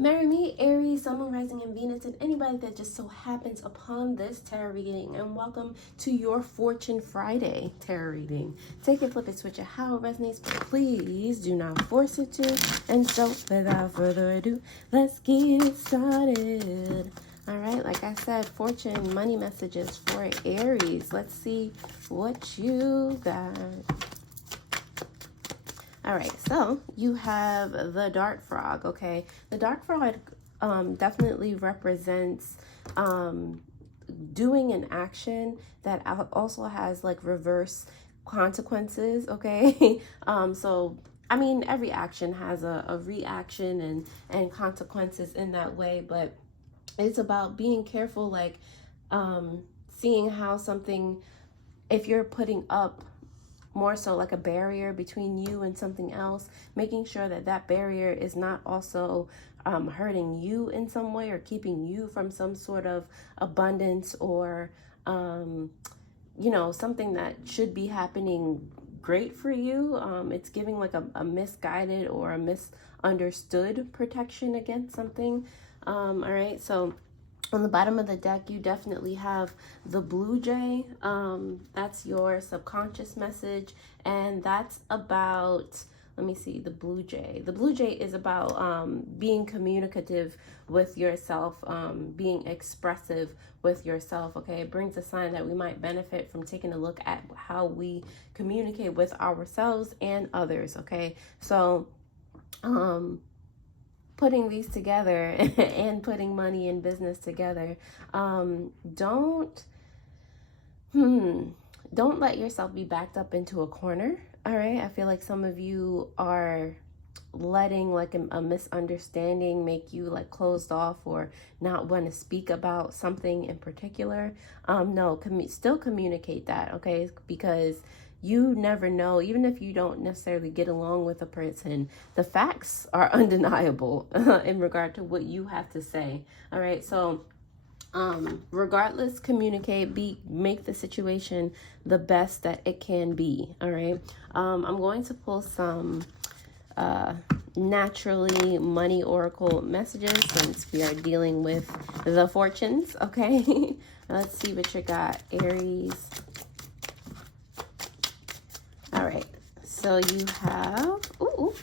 Marry me, Aries, Sun, Moon, Rising, and Venus, and anybody that just so happens upon this tarot reading. And welcome to your Fortune Friday tarot reading. Take it, flip it, switch it, how it resonates, but please do not force it to. And so, without further ado, let's get started. All right, like I said, fortune, money messages for Aries. Let's see what you got. All right, so you have the dart frog, okay? The dart frog definitely represents doing an action that also has like reverse consequences, okay? So, I mean, every action has a reaction and consequences in that way, but it's about being careful, like seeing how something, if you're putting up more so like a barrier between you and something else, making sure that that barrier is not also hurting you in some way or keeping you from some sort of abundance or, you know, something that should be happening great for you. It's giving like a misguided or a misunderstood protection against something. All right, so on the bottom of the deck, you definitely have the blue jay. That's your subconscious message. And that's about, let me see, the blue jay. The blue jay is about being communicative with yourself, being expressive with yourself, okay? It brings a sign that we might benefit from taking a look at how we communicate with ourselves and others, okay? So, putting these together and putting money and business together, don't let yourself be backed up into a corner. All right, I feel like some of you are letting like a misunderstanding make you like closed off or not want to speak about something in particular. No, still communicate that, okay? Because you never know, even if you don't necessarily get along with a person, the facts are undeniable in regard to what you have to say. All right, so regardless, communicate, make the situation the best that it can be. All right, I'm going to pull some naturally money oracle messages since we are dealing with the fortunes. Okay, let's see what you got, Aries. All right, so you have, ooh.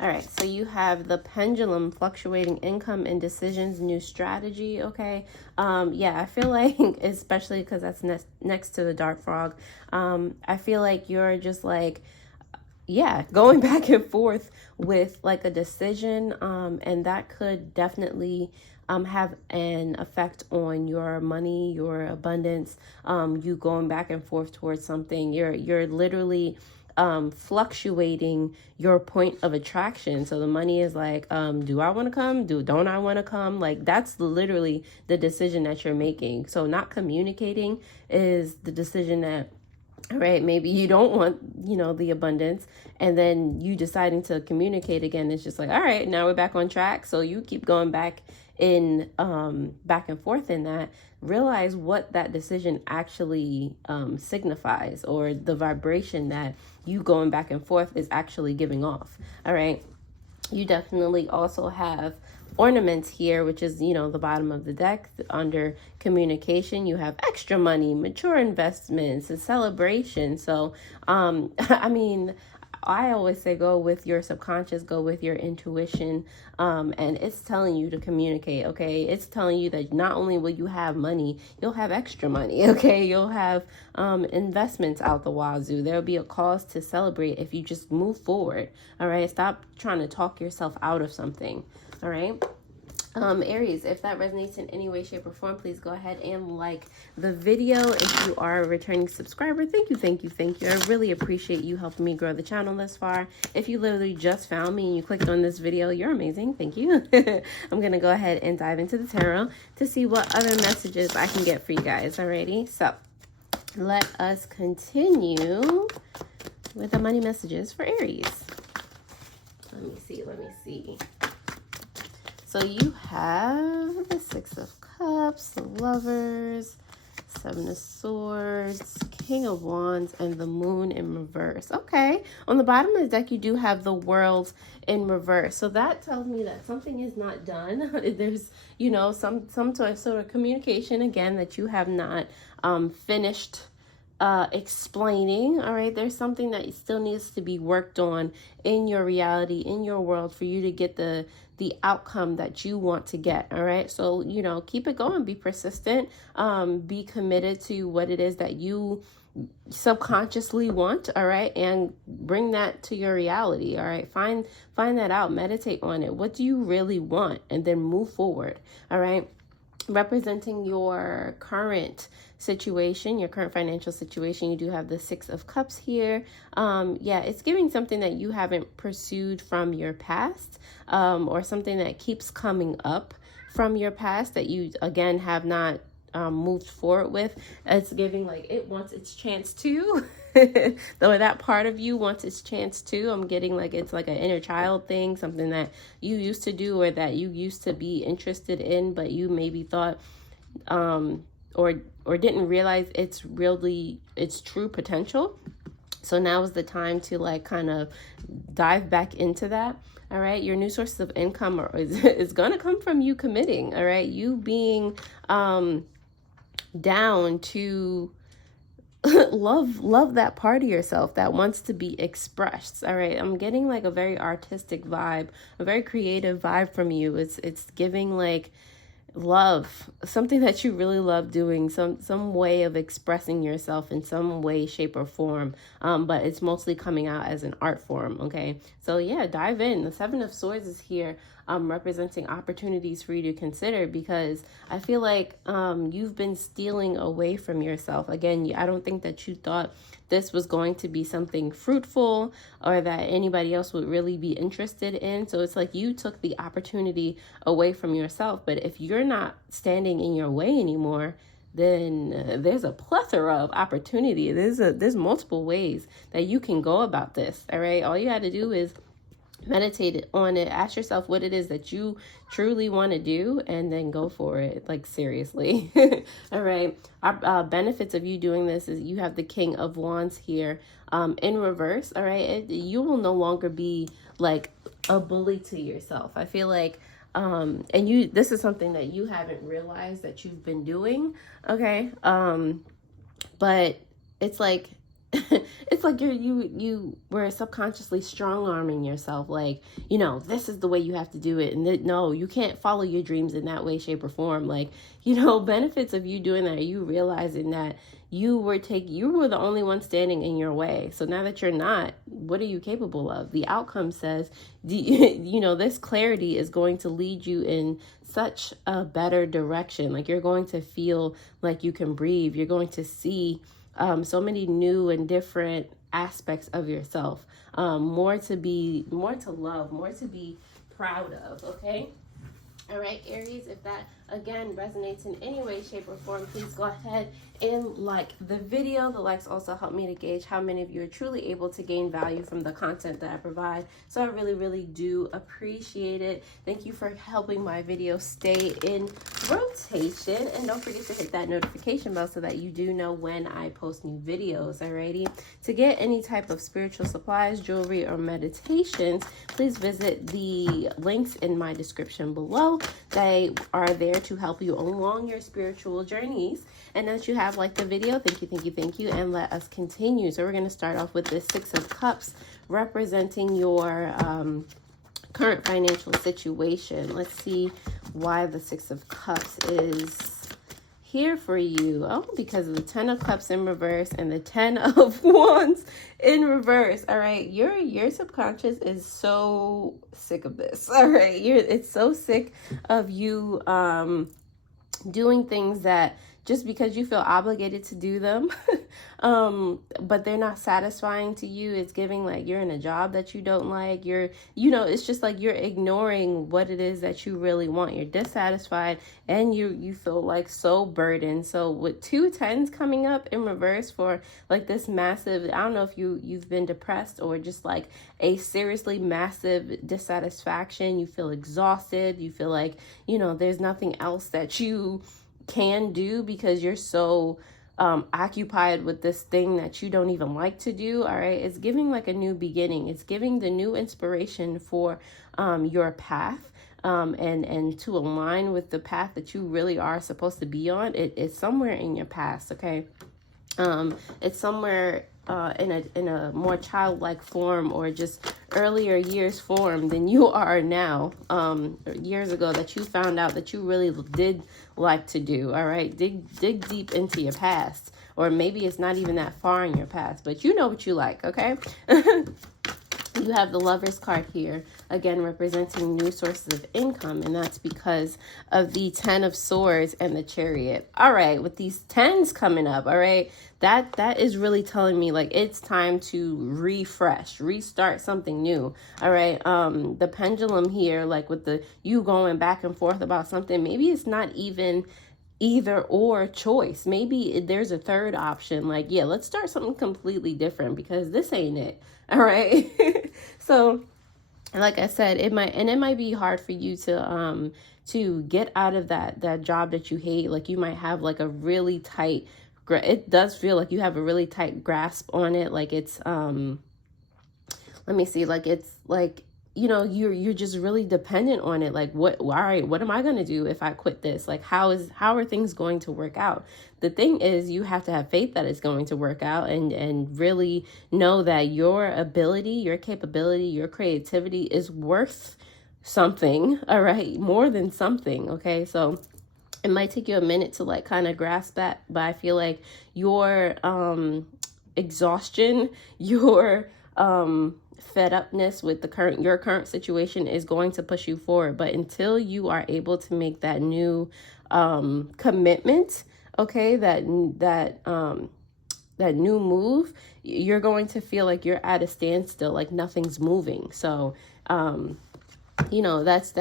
All right, so you have the pendulum, fluctuating income and decisions, new strategy, okay? Yeah, I feel like, especially because that's next to the dart frog, I feel like you're just like, yeah, going back and forth with like a decision, and that could definitely have an effect on your money, your abundance, you going back and forth towards something. You're literally fluctuating your point of attraction. So the money is like, do I want to come? Don't I want to come? Like that's literally the decision that you're making. So not communicating is the decision that, all right, maybe you don't want, you know, the abundance, and then you deciding to communicate again. It's just like, all right, now we're back on track. So you keep going back in back and forth in that. Realize what that decision actually signifies, or the vibration that you going back and forth is actually giving off. All right, you definitely also have ornaments here, which is, you know, the bottom of the deck. Under communication, you have extra money, mature investments, a celebration. So I mean, I always say go with your subconscious, go with your intuition, and it's telling you to communicate, okay? It's telling you that not only will you have money, you'll have extra money, okay? You'll have investments out the wazoo. There'll be a cause to celebrate if you just move forward, all right? Stop trying to talk yourself out of something, all right? Aries, if that resonates in any way, shape, or form, please go ahead and like the video. If you are a returning subscriber, thank you. I really appreciate you helping me grow the channel this far. If you literally just found me and you clicked on this video, you're amazing. Thank you. I'm going to go ahead and dive into the tarot to see what other messages I can get for you guys. Alrighty, so let us continue with the money messages for Aries. Let me see. So you have the Six of Cups, the Lovers, Seven of Swords, King of Wands, and the Moon in reverse. Okay. On the bottom of the deck, you do have the World in reverse. So that tells me that something is not done. There's, you know, some sort of communication, again, that you have not finished explaining. All right. There's something that still needs to be worked on in your reality, in your world, for you to get the outcome that you want to get. All right. So, you know, keep it going, be persistent, be committed to what it is that you subconsciously want. All right. And bring that to your reality. All right. Find that out, meditate on it. What do you really want? And then move forward. All right. Representing your current situation, your current financial situation, you do have the Six of Cups here. Yeah, it's giving something that you haven't pursued from your past, or something that keeps coming up from your past that you, again, have not moved forward with. It's giving like it wants its chance too. Though that part of you wants its chance too. I'm getting like it's like an inner child thing, something that you used to do or that you used to be interested in, but you maybe thought or didn't realize its true potential. So now is the time to like kind of dive back into that. All right. Your new sources of income is going to come from you committing. All right. You being down to love that part of yourself that wants to be expressed. All right. I'm getting like a very artistic vibe, a very creative vibe from you. It's giving like love, something that you really love doing, some way of expressing yourself in some way, shape, or form, but it's mostly coming out as an art form. Okay, so yeah, dive in. The Seven of Swords is here, representing opportunities for you to consider, because I feel like you've been stealing away from yourself. Again, I don't think that you thought this was going to be something fruitful or that anybody else would really be interested in. So it's like you took the opportunity away from yourself. But if you're not standing in your way anymore, then there's a plethora of opportunity. There's multiple ways that you can go about this. All right. All you had to do is meditate on it. Ask yourself what it is that you truly want to do, and then go for it. Like, seriously. All right. Our benefits of you doing this is you have the King of Wands here in reverse. All right. You will no longer be like a bully to yourself. I feel like and this is something that you haven't realized that you've been doing. Okay. But it's like it's like you were subconsciously strong-arming yourself, like, you know, this is the way you have to do it, and no, you can't follow your dreams in that way, shape, or form. Like, you know, benefits of you doing that are you realizing that you were the only one standing in your way. So now that you're not, what are you capable of? The outcome says, you know, this clarity is going to lead you in such a better direction. Like, you're going to feel like you can breathe. You're going to see so many new and different aspects of yourself, more to love, more to be proud of. Okay. All right, Aries, if that again resonates in any way, shape, or form, please go ahead and like the video. The likes also help me to gauge how many of you are truly able to gain value from the content that I provide. So I really, really do appreciate it. Thank you for helping my video stay in rotation. And don't forget to hit that notification bell so that you do know when I post new videos. Alrighty. To get any type of spiritual supplies, jewelry, or meditations, please visit the links in my description below. They are there to help you along your spiritual journeys. And as you have liked the video, thank you, and let us continue. So we're going to start off with this Six of Cups, representing your current financial situation. Let's see why the Six of Cups is here for you. Oh, because of the Ten of Cups in reverse and the Ten of Wands in reverse. All right, your subconscious is so sick of this. All right, it's so sick of you doing things that just because you feel obligated to do them, but they're not satisfying to you. It's giving like you're in a job that you don't like. It's just like you're ignoring what it is that you really want. You're dissatisfied and you feel like so burdened. So with 2 tens coming up in reverse for like this massive, I don't know if you've been depressed or just like a seriously massive dissatisfaction. You feel exhausted. You feel like, there's nothing else that you can do because you're so occupied with this thing that you don't even like to do. All right, it's giving like a new beginning. It's giving the new inspiration for your path, and to align with the path that you really are supposed to be on. It's somewhere in your past. Okay, it's somewhere in a more childlike form, or just earlier years form than you are now, years ago, that you found out that you really did like to do. All right, dig deep into your past, or maybe it's not even that far in your past, but you know what you like. Okay. You have the Lover's card here, again representing new sources of income, and that's because of the 10 of Swords and the Chariot. All right, with these 10s coming up, all right, that is really telling me like it's time to refresh, restart something new. All right, the pendulum here, like with the you going back and forth about something, maybe it's not even either or choice. Maybe there's a third option, like, yeah, let's start something completely different because this ain't it. All right. So like I said, it might be hard for you to get out of that job that you hate. Like you might have like a really tight, it does feel like you have a really tight grasp on it. Like it's let me see, like it's like, you know, you're just really dependent on it. Like all right, what am I going to do if I quit this? Like how are things going to work out? The thing is, you have to have faith that it's going to work out, and really know that your ability, your capability, your creativity is worth something. All right, more than something. Okay, so it might take you a minute to like kind of grasp that, but I feel like your exhaustion, your fed upness with your current situation is going to push you forward. But until you are able to make that new commitment, okay, that new move, you're going to feel like you're at a standstill, like nothing's moving. So you know, that's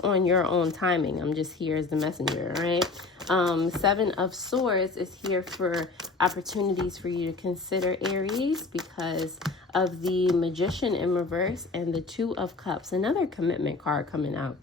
on your own timing. I'm just here as the messenger, right? 7 of Swords is here for opportunities for you to consider, Aries, because of the Magician in reverse and the 2 of Cups, another commitment card coming out.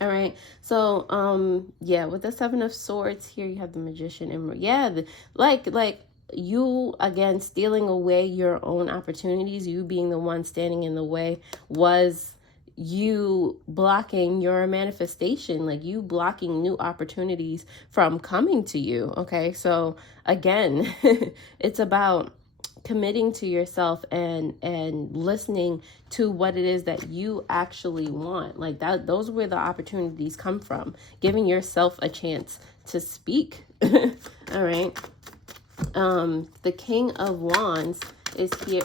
All right, so yeah, with the 7 of Swords here, you have the Magician in like you again stealing away your own opportunities. You being the one standing in the way was you blocking your manifestation, like you blocking new opportunities from coming to you. Okay, so again, it's about committing to yourself and listening to what it is that you actually want. Like that, those were the opportunities come from, giving yourself a chance to speak. All right, the King of Wands is here.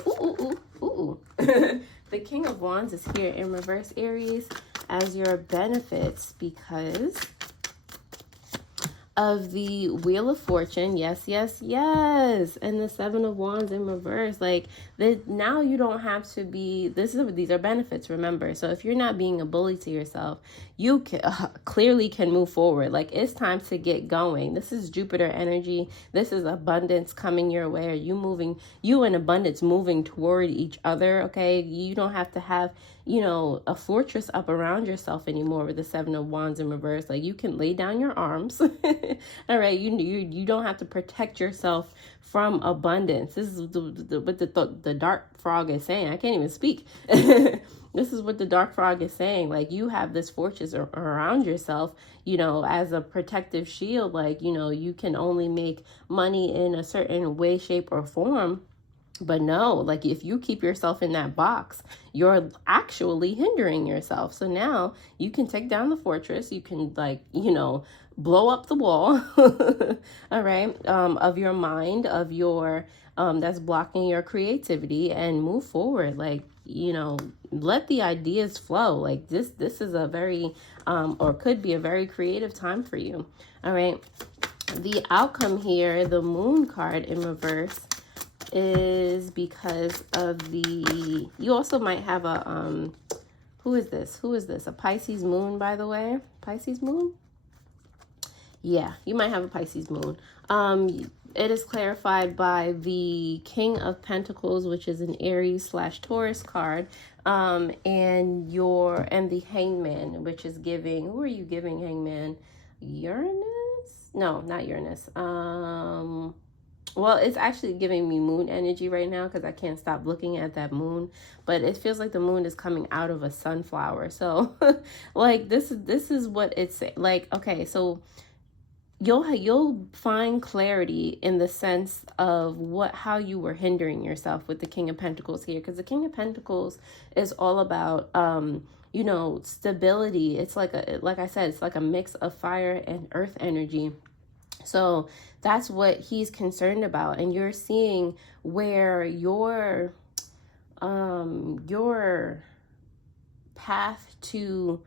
The King of Wands is here in reverse, Aries, as your benefits because of the Wheel of Fortune. Yes, yes, yes. And the 7 of Wands in reverse. Like now you don't have to be, these are benefits, remember. So if you're not being a bully to yourself, you clearly can move forward. Like it's time to get going. This is Jupiter energy. This is abundance coming your way. Are you and abundance moving toward each other. Okay. You don't have to have, you know, a fortress up around yourself anymore with the 7 of Wands in reverse. Like you can lay down your arms. All right, you don't have to protect yourself from abundance. This is what the dark frog is saying. I can't even speak. This is what the dark frog is saying. Like you have this fortress around yourself, you know, as a protective shield. Like, you know, you can only make money in a certain way, shape, or form. But no, like if you keep yourself in that box, you're actually hindering yourself. So now you can take down the fortress. You can, like, you know, blow up the wall, all right, of your mind, of your, that's blocking your creativity, and move forward. Like, you know, let the ideas flow. Like this is a very, or could be a very creative time for you. All right. The outcome here, the Moon card in reverse, is because of you also might have a, who is this? A Pisces moon, by the way. Pisces moon? Yeah, you might have a Pisces moon. It is clarified by the King of Pentacles, which is an Aries / Taurus card, and the Hangman, which is giving, who are you giving, Hangman? Uranus? No, not Uranus. Well, it's actually giving me moon energy right now because I can't stop looking at that moon. But it feels like the moon is coming out of a sunflower. So, like, this is what it's like. Okay, so you'll find clarity in the sense of how you were hindering yourself with the King of Pentacles here, because the King of Pentacles is all about you know, stability. It's like I said, it's like a mix of fire and earth energy. So that's what he's concerned about. And you're seeing where your path to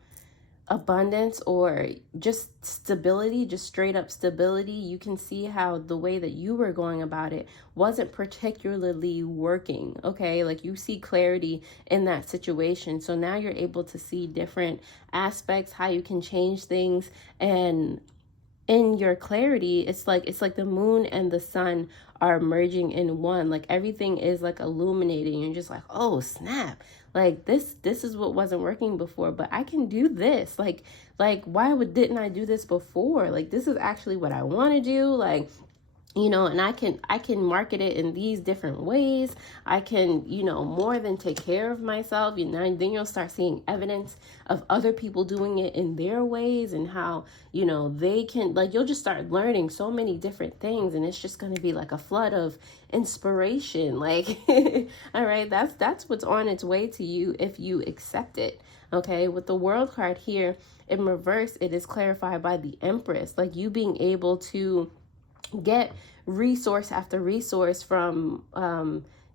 abundance or just stability, just straight up stability, you can see how the way that you were going about it wasn't particularly working. Okay, like you see clarity in that situation. So now you're able to see different aspects, how you can change things. And in your clarity, it's like the moon and the sun are merging in one. Like everything is like illuminating. You're just like, oh snap, like this is what wasn't working before, but I can do this. Like why didn't I do this before? Like this is actually what I want to do. Like, you know, and I can market it in these different ways. I can, you know, more than take care of myself. You know, and then you'll start seeing evidence of other people doing it in their ways and how, you know, they can, like, you'll just start learning so many different things, and it's just going to be like a flood of inspiration. Like, all right, that's what's on its way to you if you accept it. Okay, with the World card here in reverse, it is clarified by the Empress, like you being able to get resource after resource from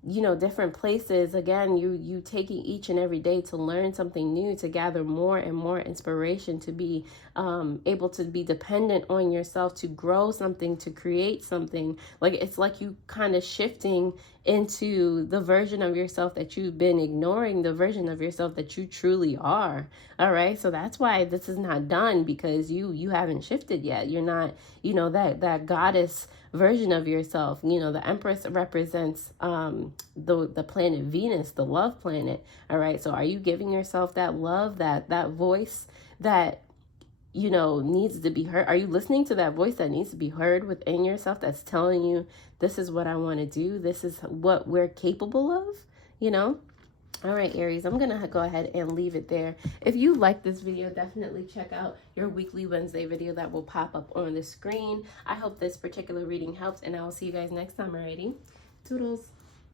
you know, different places. Again, you taking each and every day to learn something new, to gather more and more inspiration, to be able to be dependent on yourself, to grow something, to create something. Like it's like you kind of shifting into the version of yourself that you've been ignoring, the version of yourself that you truly are. All right, so that's why this is not done, because you haven't shifted yet. You're not, you know, that goddess version of yourself. You know, the Empress represents the planet Venus, the love planet. All right, so are you giving yourself that love, that voice that, you know, needs to be heard? Are you listening to that voice that needs to be heard within yourself, that's telling you, this is what I want to do, this is what we're capable of, you know? All right, Aries, I'm going to go ahead and leave it there. If you like this video, definitely check out your weekly Wednesday video that will pop up on the screen. I hope this particular reading helps, and I will see you guys next time, alrighty? Toodles.